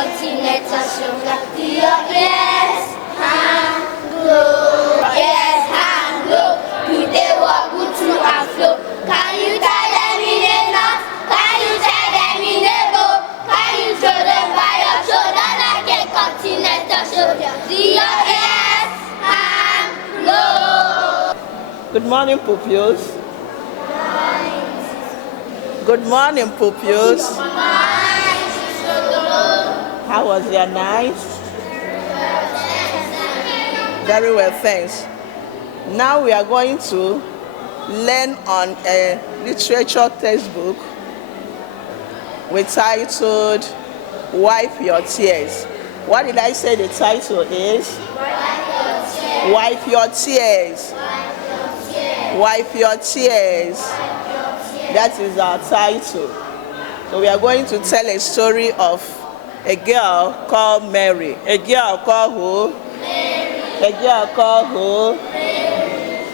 continental sugar. Do your ears hang low? Yes, hang low. Do they walk good through and flow? Can you tie them in a knot? Can you tie them in a bow? Can you throw them by your shoulder like a continental soldier? Do your ears hang low? Good morning, pupils. Good morning, pupils. How was your night? Very well, thanks. Now we are going to learn on a literature textbook we titled Wipe Your Tears. What did I say the title is? Wipe your tears. Wipe your tears. That is our title. So we are going to tell a story of a girl called Mary. A girl called who? Mary. A girl called who? Mary.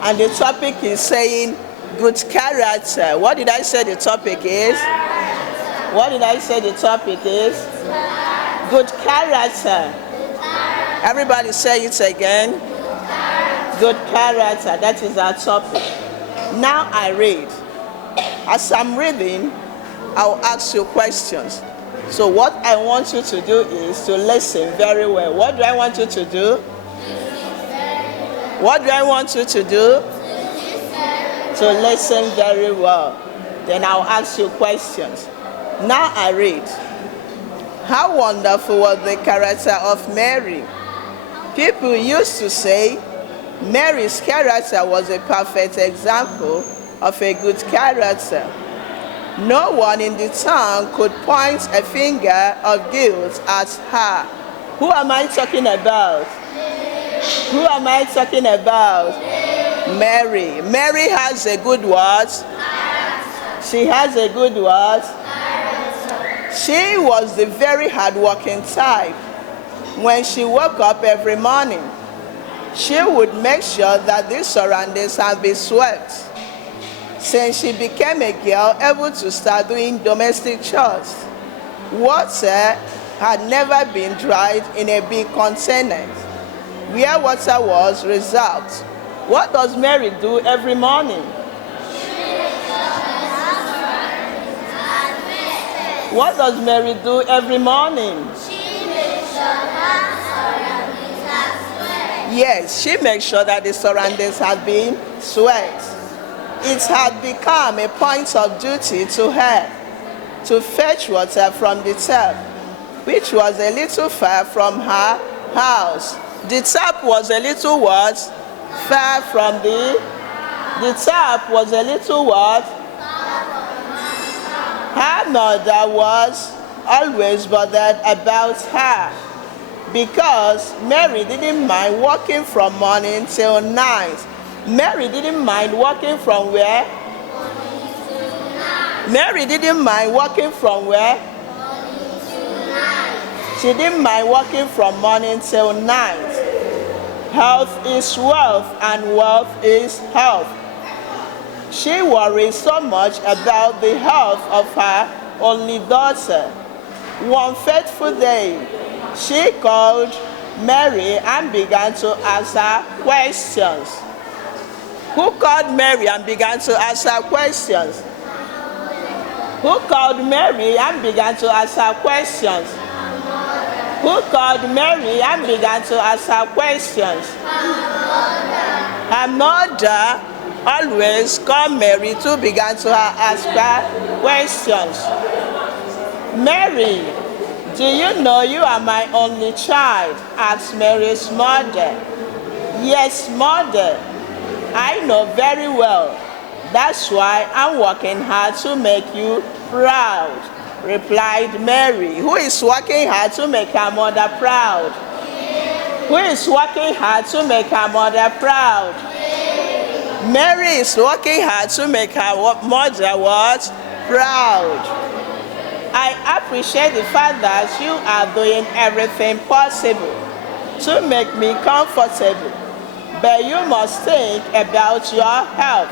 And the topic is saying good character. What did I say the topic is? What did I say the topic is? Good character. Everybody say it again. Good character. That is our topic. Now I read. As I'm reading, I'll ask you questions. So what I want you to do is to listen very well. What do I want you to do? What do I want you to do? To listen very well. Then I'll ask you questions. Now I read. How wonderful was the character of Mary. People used to say Mary's character was a perfect example of a good character. No one in the town could point a finger of guilt at her. Who am I talking about? Who am I talking about? Mary. Mary has a good what? She has a good what? She was the very hard-working type. When she woke up every morning, she would make sure that the surroundings had been swept. Since she became a girl able to start doing domestic chores, water had never been dried in a big container. Where water was reserved. What does Mary do every morning? What does Mary do every morning? She makes sure her surroundings are swept. Yes, she makes sure that the surroundings have been swept. It had become a point of duty to her to fetch water from the tap, which was a little far from her house. The tap was a little what? Far from the tap was a little what? Her mother was always bothered about her because Mary didn't mind working from morning till night. Mary didn't mind working from where? Mary didn't mind working from where? She didn't mind working from morning till night. Health is wealth and wealth is health. She worried so much about the health of her only daughter. One fateful day, she called Mary and began to ask her questions. Who called Mary and began to ask her questions? Who called Mary and began to ask her questions? Who called Mary and began to ask her questions? Her mother always called Mary to begin to ask her questions. Mary, do you know you are my only child? Asked Mary's mother. Yes, mother. I know very well. That's why I'm working hard to make you proud, replied Mary. Who is working hard to make her mother proud? Who is working hard to make her mother proud? Mary is working hard to make her mother what? Proud. I appreciate the fact that you are doing everything possible to make me comfortable. But you must think about your health,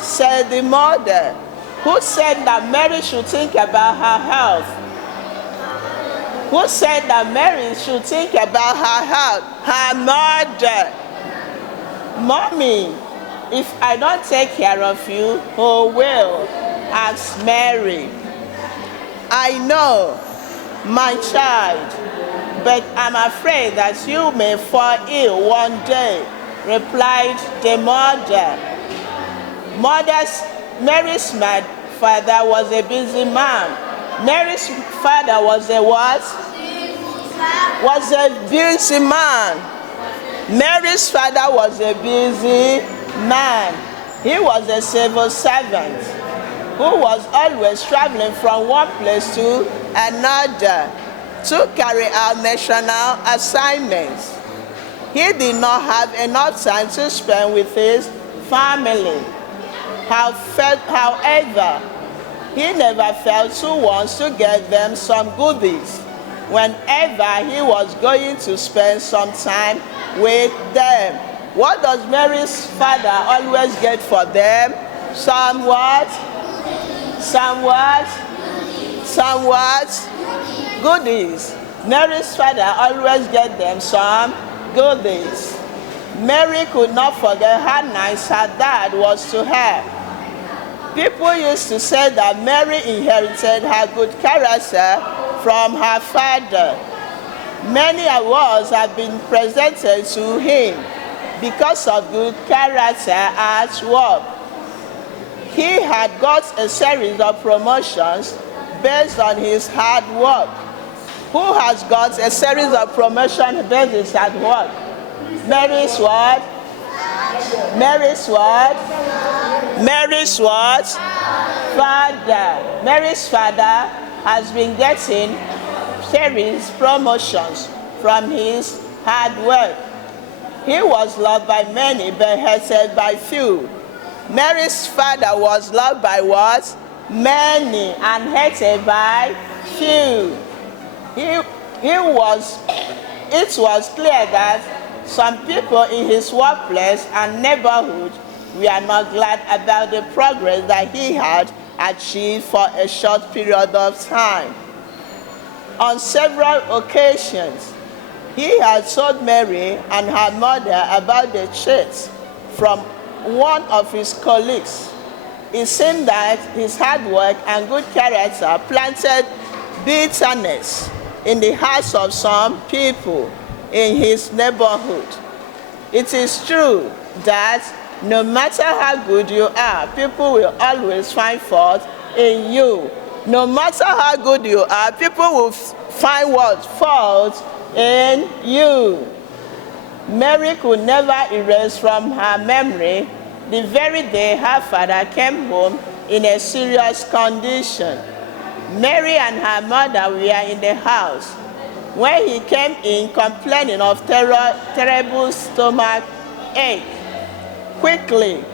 said the mother. Who said that Mary should think about her health? Who said that Mary should think about her health? Her mother. Mommy, if I don't take care of you, who will? Asked Mary. I know, my child, but I'm afraid that you may fall ill one day, replied the mother. Mary's father was a busy man. Mary's father was a what? Was a busy man. Mary's father was a busy man. He was a civil servant who was always traveling from one place to another to carry out national assignments. He did not have enough time to spend with his family. However, he never failed to want to get them some goodies whenever he was going to spend some time with them. What does Mary's father always get for them? Some what? Some what? Some what? Goodies. Mary's father always get them some goodies. Mary could not forget how nice her dad was to her. People used to say that Mary inherited her good character from her father. Many awards have been presented to him because of good character at work. He had got a series of promotions based on his hard work. Who has got a series of promotions based on his hard work? Mary's what? Mary's what? Mary's what? Father. Mary's father has been getting series promotions from his hard work. He was loved by many but hated by few. Mary's father was loved by what? Many and hated by few. It was clear that some people in his workplace and neighborhood were not glad about the progress that he had achieved for a short period of time. On several occasions, he had told Mary and her mother about the cheat from one of his colleagues. It seemed that his hard work and good character planted bitterness in the hearts of some people in his neighborhood. It is true that no matter how good you are, people will always find fault in you. No matter how good you are, people will find what? Fault in you. Mary could never erase from her memory the very day her father came home in a serious condition. Mary and her mother were in the house when he came in complaining of terrible stomach ache. Quickly,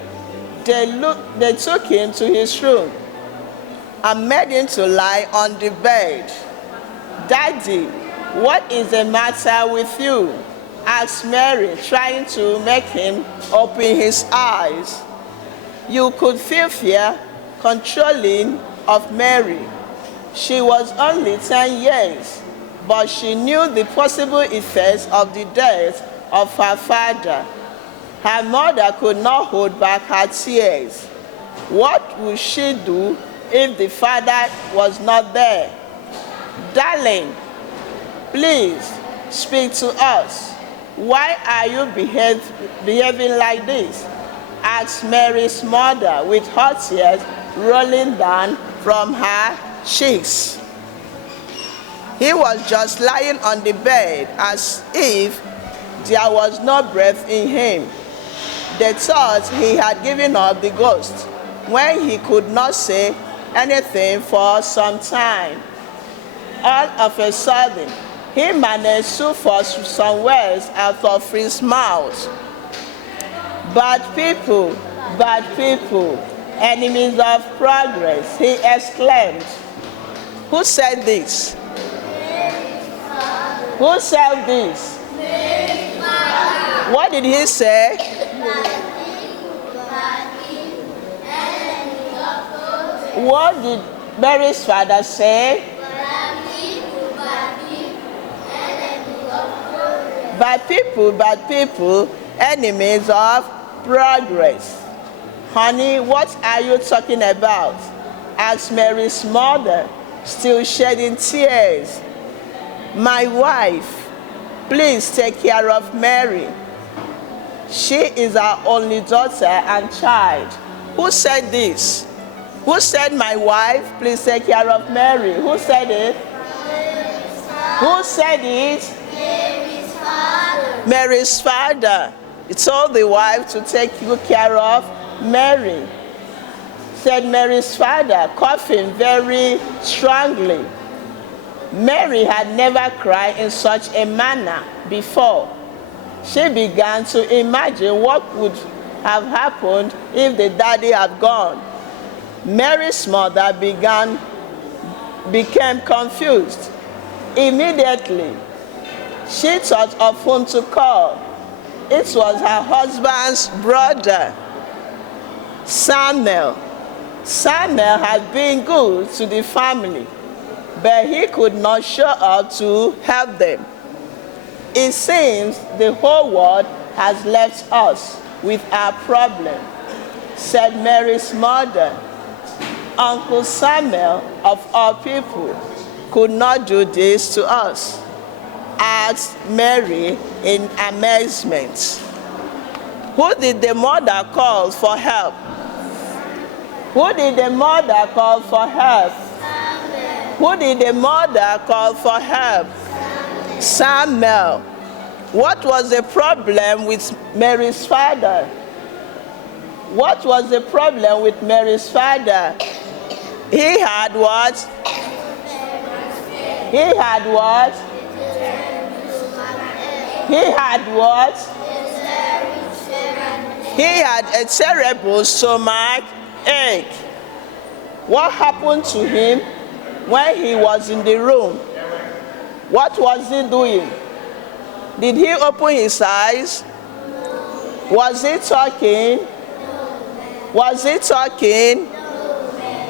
they took him to his room and made him to lie on the bed. Daddy, what is the matter with you? Asked Mary, trying to make him open his eyes. You could feel fear controlling of Mary. She was only 10 years, but she knew the possible effects of the death of her father. Her mother could not hold back her tears. What would she do if the father was not there? Darling, please speak to us. Why are you behaving like this? Asked Mary's mother with hot tears rolling down from her cheeks. He was just lying on the bed as if there was no breath in him. They thought he had given up the ghost when he could not say anything for some time. All of a sudden, he managed to force some words out of his mouth. Bad people, enemies of progress, he exclaimed. Who said this? Who said this? What did he say? What did Mary's father say? Bad people, enemies of progress. Honey, what are you talking about? Asked Mary's mother, still shedding tears. My wife, please take care of Mary. She is our only daughter and child. Who said this? Who said my wife, please take care of Mary? Who said it? Who said it? Mary's father. Mary's father. He told the wife to take good care of Mary. Said Mary's father, coughing very strongly. Mary had never cried in such a manner before. She began to imagine what would have happened if the daddy had gone. Mary's mother became confused. Immediately, she thought of whom to call. It was her husband's brother, Samuel. Samuel had been good to the family, but he could not show up to help them. It seems the whole world has left us with our problem, said Mary's mother. Uncle Samuel, of all people, could not do this to us, asked Mary in amazement. Who did the mother call for help? Who did the mother call for help? Samuel. Who did the mother call for help? Samuel. What was the problem with Mary's father? What was the problem with Mary's father? He had what? He had what? He had what? He had a terrible stomach ache. What happened to him when he was in the room? What was he doing? Did he open his eyes? Was he talking? Was he talking?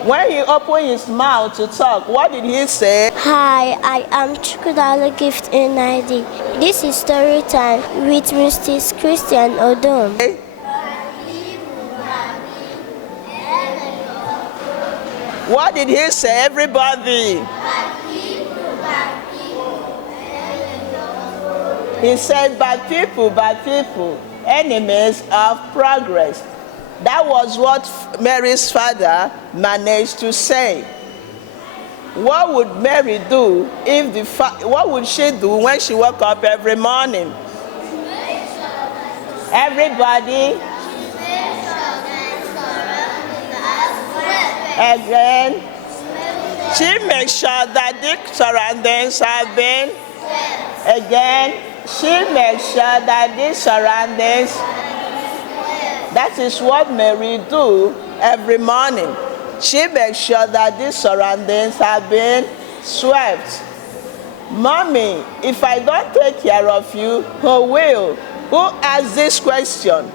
When he opened his mouth to talk, what did he say? Hi, I am Chukudalo Gift NID. This is story time with Mrs Christy and Odom. What did he say, everybody? He said, bad people, enemies of progress. That was what Mary's father managed to say. What would Mary do if what would she do when she woke up every morning? Everybody. Again. She makes sure that the surroundings have been. Again. She makes sure that the surroundings. That is what Mary do every morning. She makes sure that the surroundings have been swept. Mommy, if I don't take care of you, who will? Who asked this question?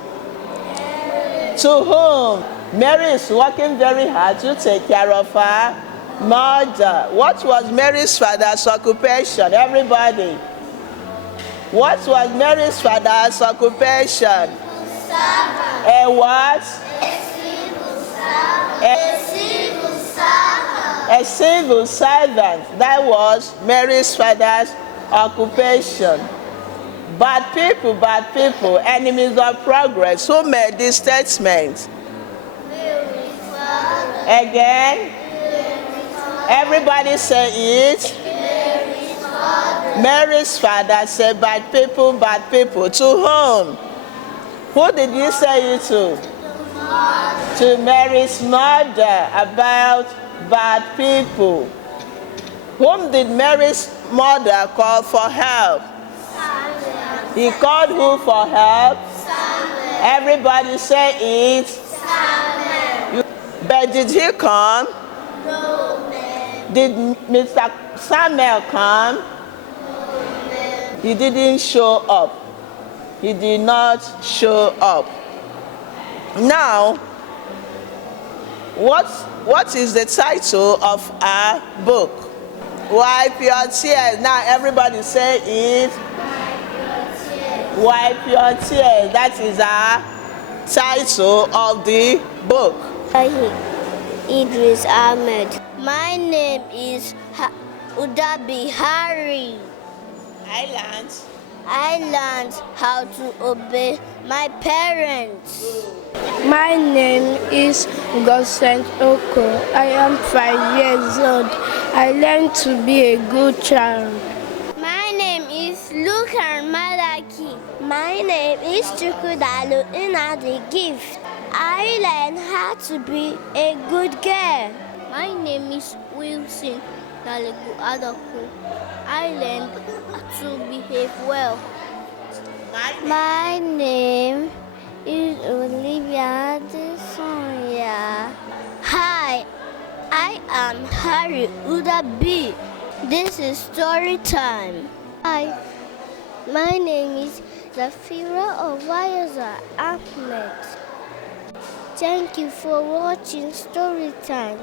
To whom? Mary is working very hard to take care of her mother. What was Mary's father's occupation? Everybody. What was Mary's father's occupation? A what? A civil servant. That was Mary's father's occupation. Bad people, enemies of progress. Who made this statement? Again? Everybody say it. Mary's father said, bad people. To whom? Who did you say it to? To Mary's mother about bad people. Whom did Mary's mother call for help? Samuel. He called who for help? Samuel. Everybody say it. Samuel. But did he come? No, man. Did Mr. Samuel come? No, man. He didn't show up. He did not show up. Now, what is the title of our book? Wipe your tears. Now everybody say it. Wipe your tears. That is our title of the book. Idris Ahmed. My name is Udabi Hari. I learned how to obey my parents. My name is Godsent Oko. I am 5 years old. I learned to be a good child. My name is Lukan Malaki. My name is Chukudalu Inadi Gift. I learned how to be a good girl. My name is Wilson Nalegu Adoko. I learned to behave well. My name is Olivia Adesonya. Hi, I am Harry Udabi. This is story time. Hi, my name is Zafira Ovayaza Ahmed. Thank you for watching story time.